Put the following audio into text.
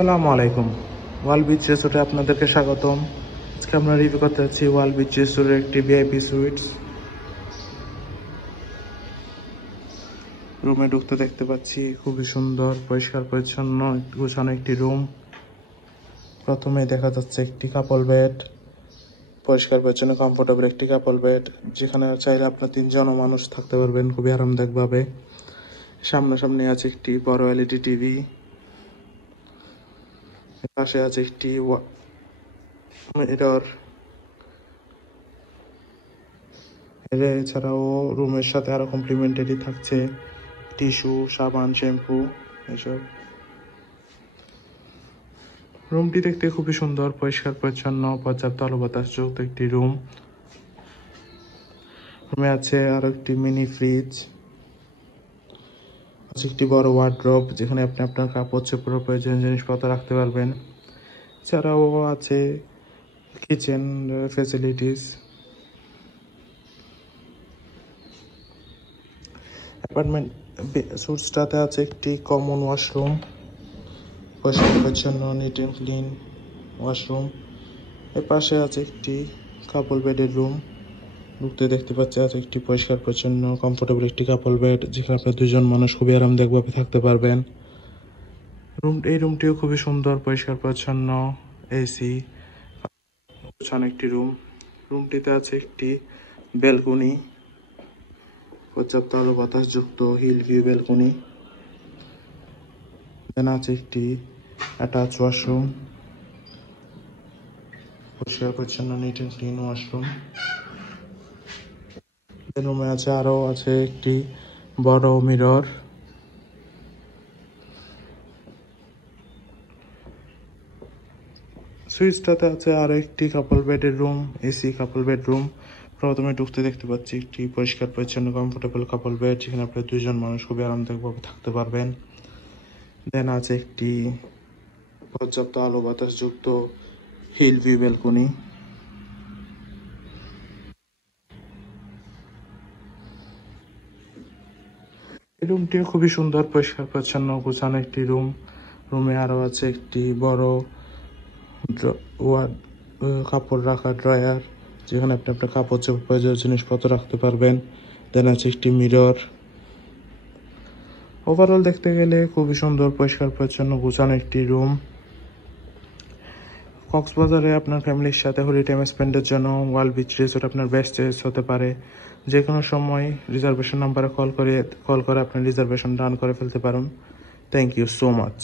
আসসালামু আলাইকুম। ওয়াল বিচ রিসোর্টে আপনাদেরকে স্বাগতম। আজকে আমরা রিভিউ করতে যাচ্ছি ওয়াল বিচ রিসোর্টের একটি ভিআইপি সুইটস। রুমে ঢুকতে দেখতে পাচ্ছি খুবই সুন্দর, পরিষ্কার পরিচ্ছন্ন গোছানো একটি রুম। প্রথমে দেখা যাচ্ছে একটি কাপল বেড, পরিষ্কার পরিচ্ছন্ন কমফোর্টেবল একটি কাপল বেড, যেখানে চাইলে আপনার 3 জন মানুষ থাকতে পারবেন খুবই আরামদায়কভাবে। সামনাসামনি আছে একটি বড় এলইডি টিভি, পাশে আছে একটি মিরর। এছাড়াও রুমের সাথে আরো কমপ্লিমেন্টারি থাকছে টিস্যু, সাবান, শ্যাম্পু এসব। রুমটি দেখতে খুবই সুন্দর, পরিষ্কার পরিচ্ছন্ন, পর্যাপ্ত আলো বাতাস যুক্ত একটি রুম। রুমে আছে আরো একটি মিনি ফ্রিজ, আছে একটি বড় ওয়ার্ড্রোব, যেখানে আপনি আপনার কাপড় চোপড় প্রয়োজনীয় জিনিসপত্র রাখতে পারবেন। এছাড়াও আছে কিচেন ফ্যাসিলিটিস। অ্যাপার্টমেন্ট সুইটসটাতে আছে একটি কমন ওয়াশরুম, পরিষ্কার পরিচ্ছন্ন নিট অ্যান্ড ক্লিন ওয়াশরুম। এর পাশে আছে একটি কাপল বেডের রুম। ঢুকতে দেখতে পাচ্ছি আছে একটি পরিষ্কার পরিচ্ছন্ন কমফোর্টেবল একটি কাপল বেড, যেখানে আপনার 2 জন মানুষ খুবই আরামদায়কভাবে থাকতে পারবেন। এই রুমটিও খুবই সুন্দর, পরিষ্কার পরিচ্ছন্ন, এসি গোছানো একটি রুম। রুমটিতে আছে একটি ব্যালকনি, পর্যাপ্ত আলো বাতাস যুক্ত হিল ভিউ ব্যালকনি। এখানে আছে একটি অ্যাটাচ ওয়াশরুম, পরিষ্কার পরিচ্ছন্ন নিট অ্যান্ড ক্লিন ওয়াশরুম। রুমে আছে একটি বড় মিরর। সুইচটাতে আছে আরো একটি কাপল বেডের রুম, এসি কাপল বেডরুম। প্রথমে ঢুকতে দেখতে পাচ্ছি একটি পরিষ্কার পরিচ্ছন্ন কমফোর্টেবল কাপল বেড, যেখানে আপনার 2 জন মানুষ খুবই আরামদায়কভাবে থাকতে পারবেন। দেন আছে একটি পর্যাপ্ত আলো বাতাস যুক্ত হিল ভিউ ব্যালকনি। এই রুমটিও খুবই সুন্দর, পরিষ্কার পরিচ্ছন্ন গোছানো একটি রুম। রুমে আরো আছে একটি বড় কাপড় রাখার ড্রয়ার, যেখানে আপনি আপনার কাপড় চোপড় প্রয়োজনীয় জিনিসপত্র রাখতে পারবেন। দেন আছে একটি মিরর। ওভারঅল দেখতে গেলে খুবই সুন্দর, পরিষ্কার পরিচ্ছন্ন গোছানো একটি রুম। কক্সবাজারে আপনার ফ্যামিলির সাথে হলি টাইম স্পেন্ডের জন্য ওয়াল বিচ রিসোর্ট আপনার বেস্ট চয়েস হতে পারে। যে কোনো সময় রিজার্ভেশন নাম্বারে কল করে আপনার রিজার্ভেশন ডান করে ফেলতে পারেন। Thank you so much.